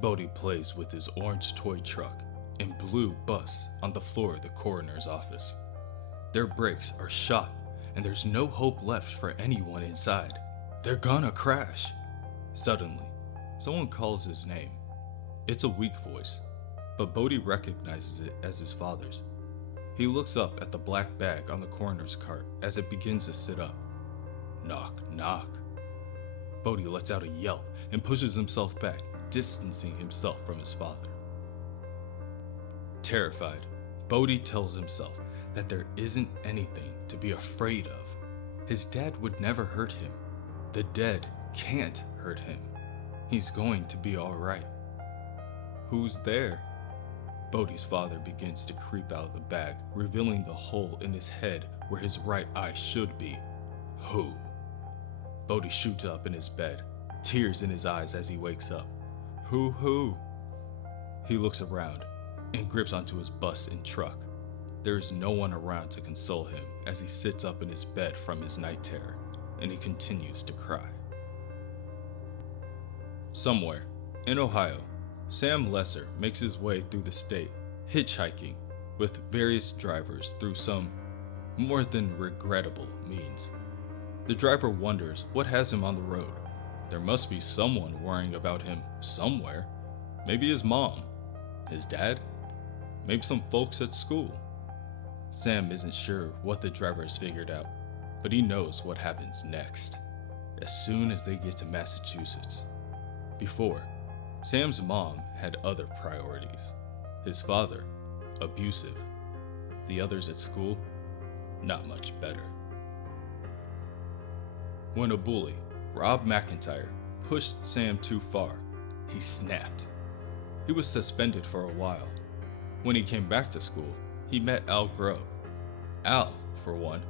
Bodhi plays with his orange toy truck and blue bus on the floor of the coroner's office. Their brakes are shot and there's no hope left for anyone inside. They're gonna crash. Suddenly, someone calls his name. It's a weak voice, but Bodhi recognizes it as his father's. He looks up at the black bag on the coroner's cart as it begins to sit up. Knock, knock. Bodhi lets out a yelp and pushes himself back, distancing himself from his father. Terrified, Bodhi tells himself that there isn't anything to be afraid of. His dad would never hurt him. The dead can't hurt him. He's going to be all right. Who's there? Bodhi's father begins to creep out of the bag, revealing the hole in his head where his right eye should be. Who? Bodhi shoots up in his bed, tears in his eyes as he wakes up. Who? He looks around and grips onto his bus and truck. There is no one around to console him as he sits up in his bed from his night terror, and he continues to cry. Somewhere in Ohio, Sam Lesser makes his way through the state, hitchhiking with various drivers through some more than regrettable means. The driver wonders what has him on the road. There must be someone worrying about him somewhere. Maybe his mom, his dad, maybe some folks at school. Sam isn't sure what the driver has figured out, but he knows what happens next, as soon as they get to Massachusetts. Before, Sam's mom had other priorities. His father, abusive. The others at school, not much better. When a bully, Rob McIntyre, pushed Sam too far, he snapped. He was suspended for a while. When he came back to school, he met Al Grubb. Al, for one,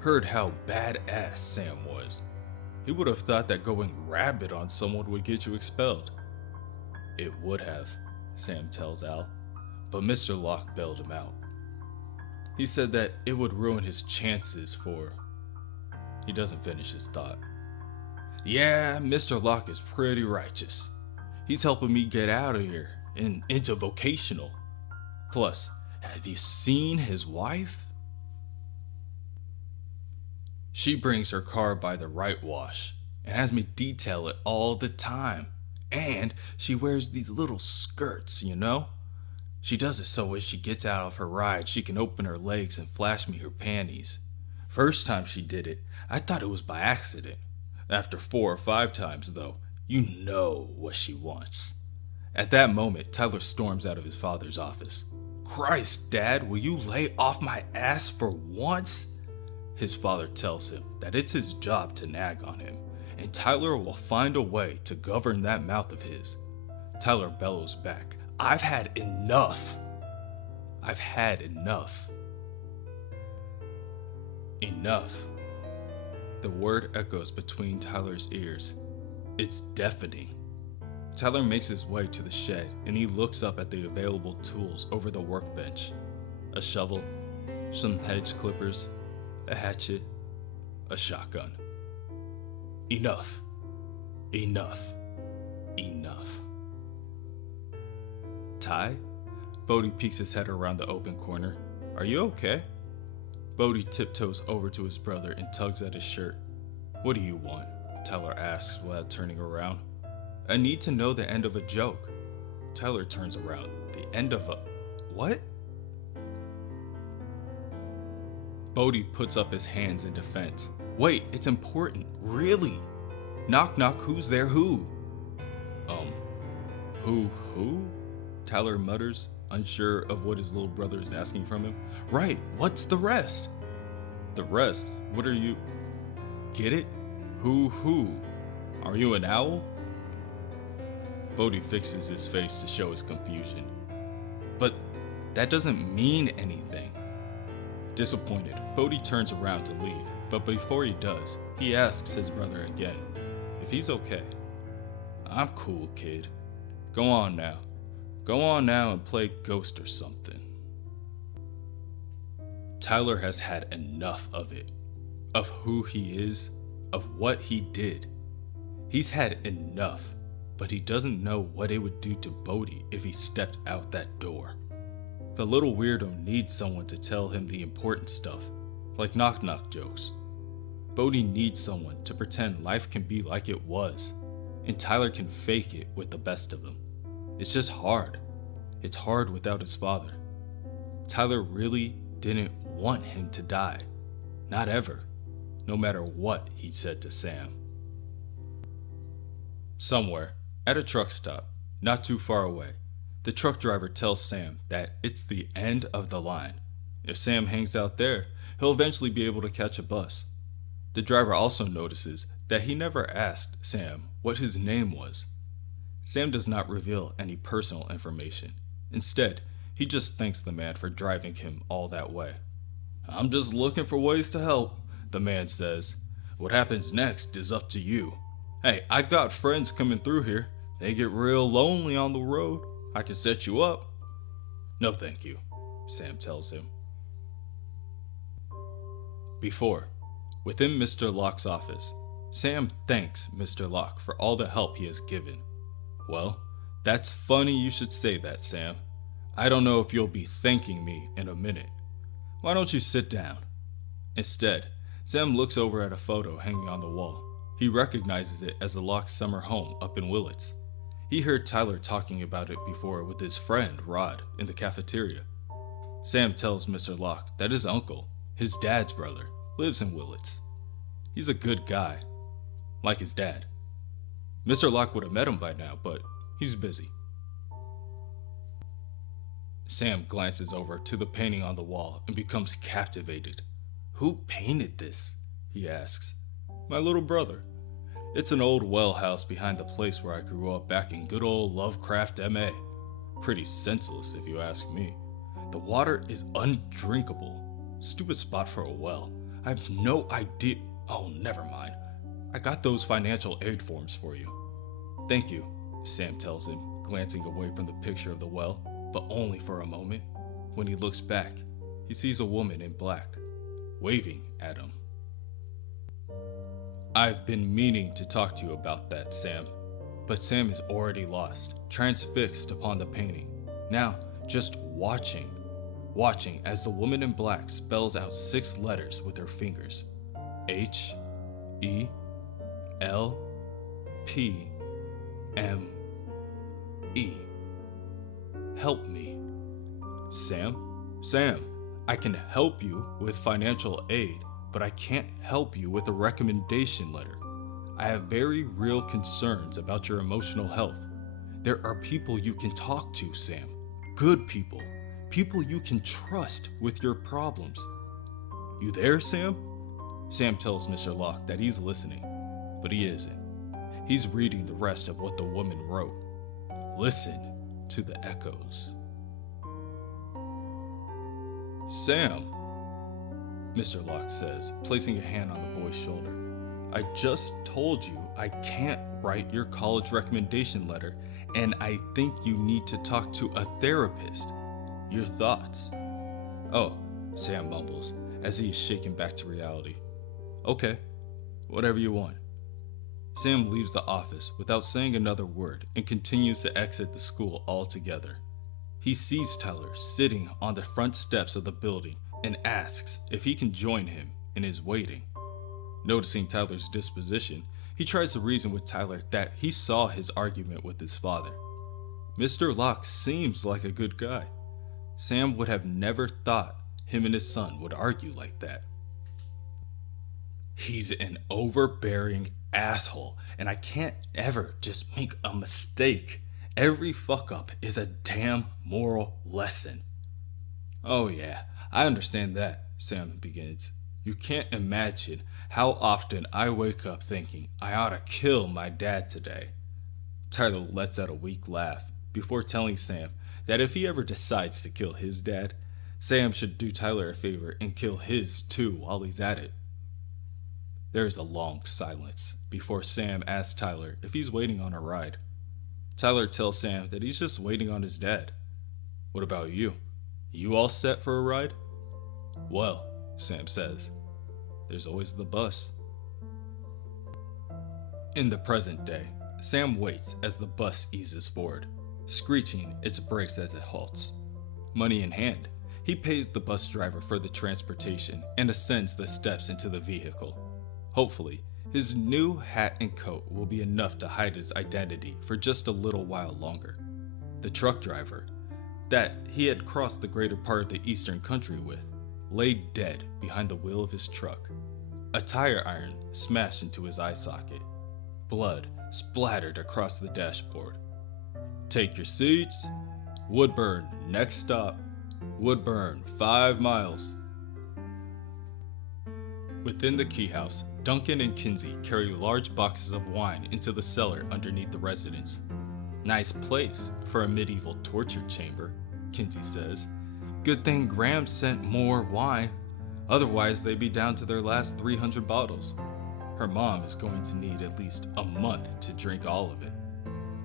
heard how badass Sam was. He would have thought that going rabid on someone would get you expelled. It would have, Sam tells Al, but Mr. Locke bailed him out. He said that it would ruin his chances for... He doesn't finish his thought. Yeah, Mr. Locke is pretty righteous. He's helping me get out of here and into vocational. Plus, have you seen his wife? She brings her car by the right wash and has me detail it all the time. And she wears these little skirts, you know? She does it so when she gets out of her ride, she can open her legs and flash me her panties. First time she did it, I thought it was by accident. After 4 or 5 times, though, you know what she wants. At that moment, Tyler storms out of his father's office. Christ, Dad, will you lay off my ass for once? His father tells him that it's his job to nag on him, and Tyler will find a way to govern that mouth of his. Tyler bellows back, I've had enough. I've had enough. Enough. The word echoes between Tyler's ears. It's deafening. Tyler makes his way to the shed and he looks up at the available tools over the workbench. A shovel, some hedge clippers, a hatchet, a shotgun. Enough. Enough. Enough. Ty? Bodhi peeks his head around the open corner. Are you okay? Bodhi tiptoes over to his brother and tugs at his shirt. What do you want? Tyler asks without turning around. I need to know the end of a joke. Tyler turns around. The end of a... What? Bodhi puts up his hands in defense. Wait, it's important. Really? Knock knock, who's there? Who? Who? Tyler mutters, unsure of what his little brother is asking from him. Right, what's the rest? The rest? What are you... Get it? Who? Are you an owl? Bodhi fixes his face to show his confusion. But that doesn't mean anything. Disappointed, Bodhi turns around to leave, but before he does, he asks his brother again if he's okay. I'm cool, kid. Go on now. Go on now and play ghost or something. Tyler has had enough of it. Of who he is. Of what he did. He's had enough. but he doesn't know what it would do to Bodhi if he stepped out that door. The little weirdo needs someone to tell him the important stuff, like knock-knock jokes. Bodhi needs someone to pretend life can be like it was, and Tyler can fake it with the best of them. It's just hard. It's hard without his father. Tyler really didn't want him to die. Not ever. No matter what he said to Sam. Somewhere, at a truck stop, not too far away, the truck driver tells Sam that it's the end of the line. If Sam hangs out there, he'll eventually be able to catch a bus. The driver also notices that he never asked Sam what his name was. Sam does not reveal any personal information. Instead, he just thanks the man for driving him all that way. "I'm just looking for ways to help," the man says. "What happens next is up to you. Hey, I've got friends coming through here. They get real lonely on the road. I can set you up." "No thank you," Sam tells him. Within Mr. Locke's office, Sam thanks Mr. Locke for all the help he has given. "Well, that's funny you should say that, Sam. I don't know if you'll be thanking me in a minute. Why don't you sit down?" Instead, Sam looks over at a photo hanging on the wall. He recognizes it as the Locke's summer home up in Willits. He heard Tyler talking about it before with his friend Rod in the cafeteria. Sam tells Mr. Locke that his uncle, his dad's brother, lives in Willits. He's a good guy, like his dad. Mr. Locke would have met him by now, but he's busy. Sam glances over to the painting on the wall and becomes captivated. "Who painted this?" he asks. "My little brother. It's an old well house behind the place where I grew up back in good old Lovecraft, MA. Pretty senseless if you ask me. The water is undrinkable. Stupid spot for a well. I have no idea. Oh, never mind. I got those financial aid forms for you." "Thank you," Sam tells him, glancing away from the picture of the well, but only for a moment. When he looks back, he sees a woman in black, waving at him. "I've been meaning to talk to you about that, Sam." But Sam is already lost, transfixed upon the painting. Now, just watching as the woman in black spells out 6 letters with her fingers. H-E-L-P-M-E. "Help me." Sam, I can help you with financial aid, but I can't help you with a recommendation letter. I have very real concerns about your emotional health. There are people you can talk to, Sam. Good people. People you can trust with your problems. You there, Sam? Sam tells Mr. Locke that he's listening, but he isn't. He's reading the rest of what the woman wrote. Listen to the echoes. "Sam," Mr. Locke says, placing a hand on the boy's shoulder. "I just told you I can't write your college recommendation letter, and I think you need to talk to a therapist. Your thoughts?" "Oh," Sam mumbles as he is shaken back to reality. "Okay, whatever you want." Sam leaves the office without saying another word and continues to exit the school altogether. He sees Tyler sitting on the front steps of the building and asks if he can join him in his waiting. Noticing Tyler's disposition, he tries to reason with Tyler that he saw his argument with his father. Mr. Locke seems like a good guy. Sam would have never thought him and his son would argue like that. He's an overbearing asshole, and I can't ever just make a mistake. Every fuck up is a damn moral lesson. "Oh yeah, I understand that," Sam begins. "You can't imagine how often I wake up thinking I ought to kill my dad today." Tyler lets out a weak laugh before telling Sam that if he ever decides to kill his dad, Sam should do Tyler a favor and kill his too while he's at it. There is a long silence before Sam asks Tyler if he's waiting on a ride. Tyler tells Sam that he's just waiting on his dad. "What about you? You all set for a ride?" "Well," Sam says, "there's always the bus." In the present day, Sam waits as the bus eases forward, screeching its brakes as it halts. Money in hand, he pays the bus driver for the transportation and ascends the steps into the vehicle. Hopefully, his new hat and coat will be enough to hide his identity for just a little while longer. The truck driver, that he had crossed the greater part of the eastern country with, lay dead behind the wheel of his truck. A tire iron smashed into his eye socket. Blood splattered across the dashboard. Take your seats. Woodburn, next stop. Woodburn, 5 miles. Within the key house, Duncan and Kinsey carry large boxes of wine into the cellar underneath the residence. Nice place for a medieval torture chamber, Kinsey says. Good thing Graham sent more wine, otherwise they'd be down to their last 300 bottles. Her mom is going to need at least a month to drink all of it.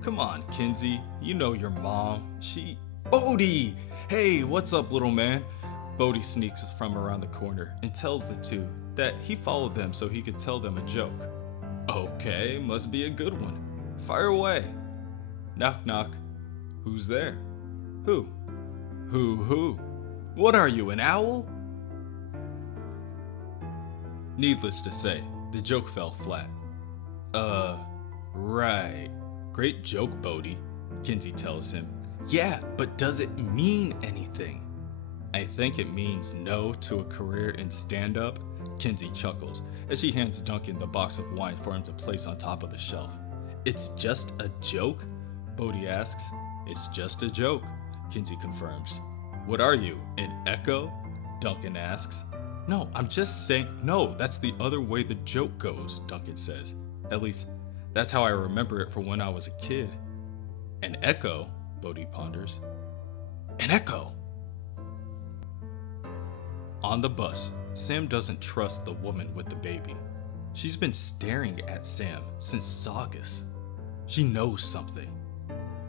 Come on, Kinsey, you know your mom. Bodie! Hey, what's up, little man? Bodie sneaks from around the corner and tells the two that he followed them so he could tell them a joke. Okay, must be a good one. Fire away. Knock knock. Who's there? Who? Who? What are you, an owl? Needless to say, the joke fell flat. Right. Great joke, Bodie, Kinsey tells him. Yeah, but does it mean anything? I think it means no to a career in stand-up, Kinsey chuckles as she hands Duncan the box of wine for him to place on top of the shelf. It's just a joke? Bodie asks. It's just a joke, Kinsey confirms. What are you, an echo? Duncan asks. No, I'm just saying, no, that's the other way the joke goes, Duncan says. At least, that's how I remember it from when I was a kid. An echo? Bodie ponders. An echo! On the bus, Sam doesn't trust the woman with the baby. She's been staring at Sam since August. She knows something.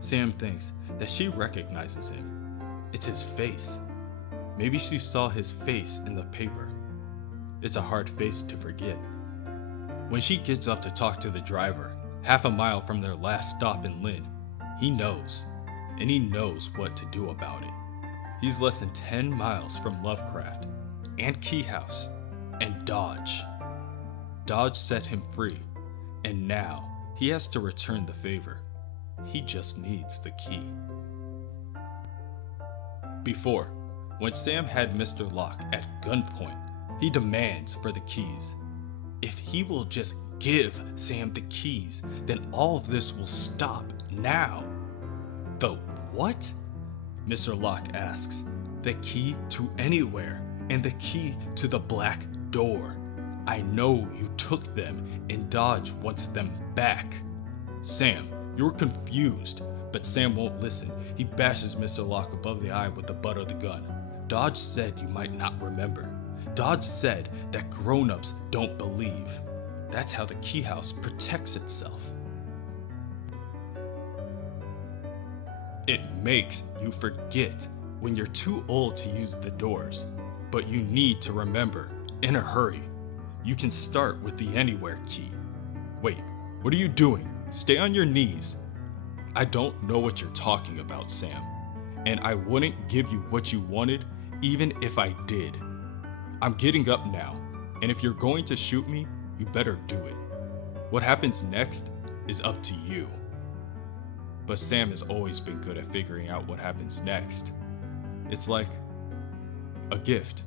Sam thinks that she recognizes him. It's his face. Maybe she saw his face in the paper. It's a hard face to forget. When she gets up to talk to the driver, half a mile from their last stop in Lynn, he knows, and he knows what to do about it. He's less than 10 miles from Lovecraft, and Key House, and Dodge. Dodge set him free, and now he has to return the favor. He just needs the key. Before, when Sam had Mr. Locke at gunpoint, he demands for the keys. If he will just give Sam the keys, then all of this will stop now. The what? Mr. Locke asks. The key to anywhere, and the key to the black door. I know you took them, and Dodge wants them back. Sam, you're confused, but Sam won't listen. He bashes Mr. Locke above the eye with the butt of the gun. Dodge said you might not remember. Dodge said that grown-ups don't believe. That's how the key house protects itself. It makes you forget when you're too old to use the doors, but you need to remember in a hurry. You can start with the anywhere key. Wait, what are you doing? Stay on your knees. I don't know what you're talking about, Sam, and I wouldn't give you what you wanted even if I did. I'm getting up now, and if you're going to shoot me, you better do it. What happens next is up to you. But Sam has always been good at figuring out what happens next. It's like a gift.